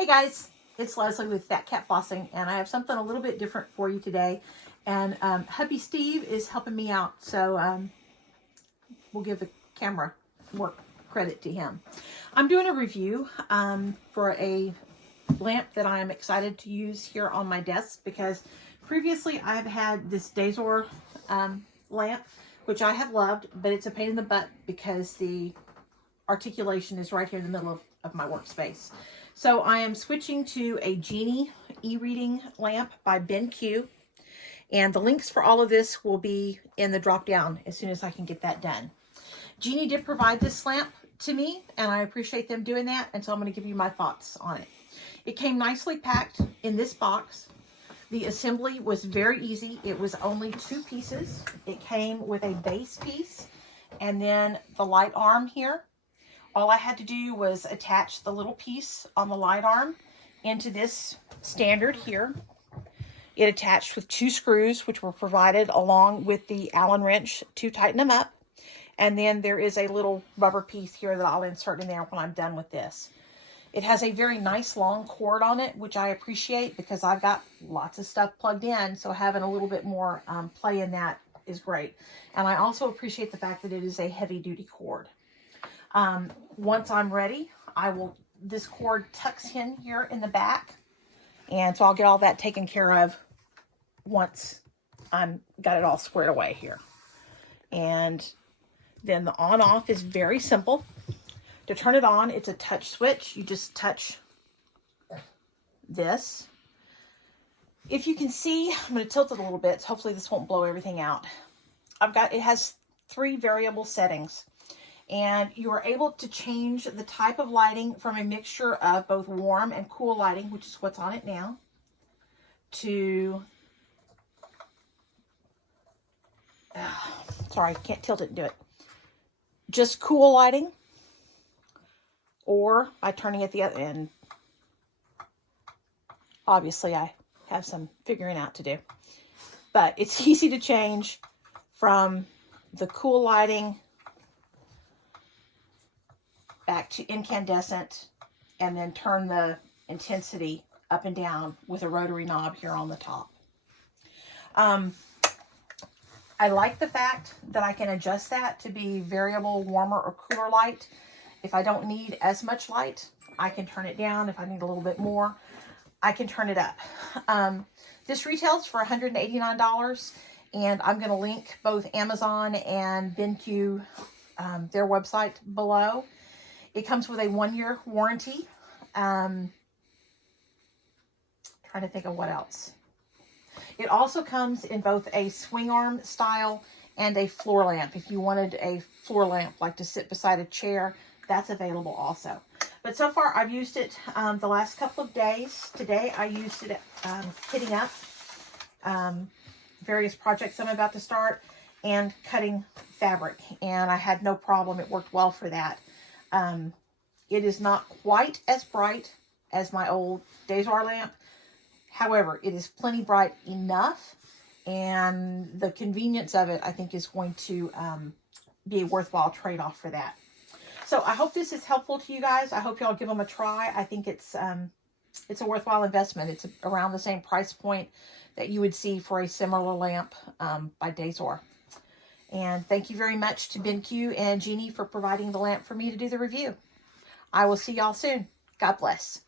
Hey guys, it's Leslie with Phat Phlossing, and I have something a little bit different for you today. And hubby Steve is helping me out, so we'll give the camera work credit to him. I'm doing a review for a lamp that I am excited to use here on my desk, because previously I've had this Dazor lamp, which I have loved, but it's a pain in the butt because the articulation is right here in the middle of my workspace. So I am switching to a Genie e-reading lamp by BenQ, and the links for all of this will be in the drop down as soon as I can get that done. Genie did provide this lamp to me, and I appreciate them doing that, and so I'm going to give you my thoughts on it. It came nicely packed in this box. The assembly was very easy. It was only 2 pieces. It came with a base piece and then the light arm here. All I had to do was attach the little piece on the light arm into this standard here. It attached with 2 screws, which were provided along with the Allen wrench to tighten them up. And then there is a little rubber piece here that I'll insert in there when I'm done with this. It has a very nice long cord on it, which I appreciate because I've got lots of stuff plugged in. So having a little bit more play in that is great. And I also appreciate the fact that it is a heavy duty cord. Once I'm ready, this cord tucks in here in the back. And so I'll get all that taken care of once I'm got it all squared away here. And then the on off is very simple. To turn it on, it's a touch switch. You just touch this. If you can see, I'm going to tilt it a little bit, so hopefully this won't blow everything out. It has 3 variable settings. And you are able to change the type of lighting from a mixture of both warm and cool lighting, which is what's on it now, to, sorry, can't tilt it and do it, just cool lighting, or by turning at the other end. Obviously, I have some figuring out to do, but it's easy to change from the cool lighting back to incandescent, and then turn the intensity up and down with a rotary knob here on the top. I like the fact that I can adjust that to be variable, warmer or cooler light. If I don't need as much light, I can turn it down. If I need a little bit more, I can turn it up. This retails for $189, and I'm going to link both Amazon and BenQ, their website, below. It comes with a 1-year warranty. Trying to think of what else. It also comes in both a swing arm style and a floor lamp. If you wanted a floor lamp like to sit beside a chair, that's available also. But so far I've used it the last couple of days. Today I used it kitting up various projects I'm about to start and cutting fabric, and I had no problem. It worked well for that. It is not quite as bright as my old Dazor lamp. However, it is plenty bright enough, and the convenience of it, I think, is going to be a worthwhile trade-off for that. So I hope this is helpful to you guys. I hope y'all give them a try. I think it's a worthwhile investment. It's around the same price point that you would see for a similar lamp by Dazor. And thank you very much to BenQ and Genie for providing the lamp for me to do the review. I will see y'all soon. God bless.